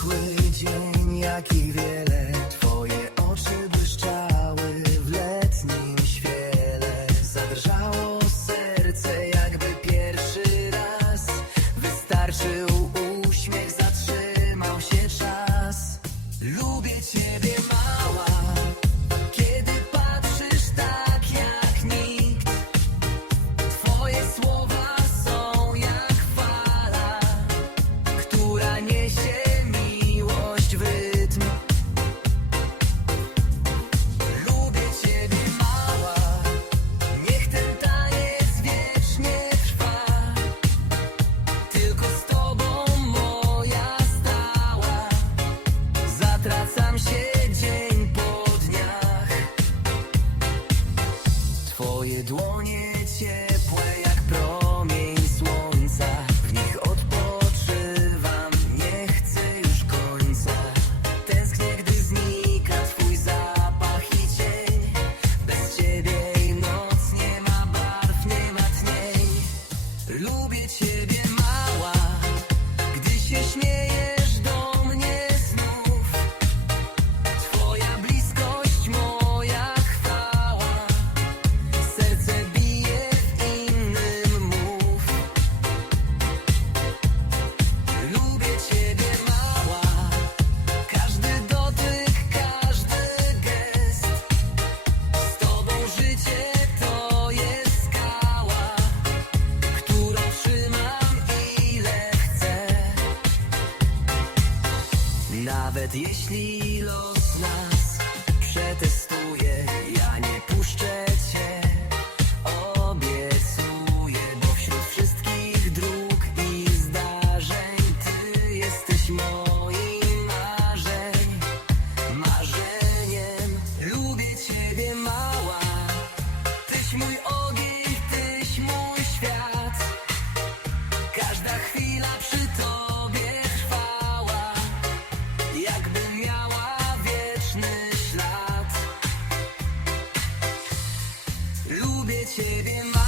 zwykły dzień, jak i wiele. Twoje oczy błyszczały w letnim świele Zadrżało serce jakby pierwszy raz Wystarczyło Nawet jeśli los nas przetestuje. beterim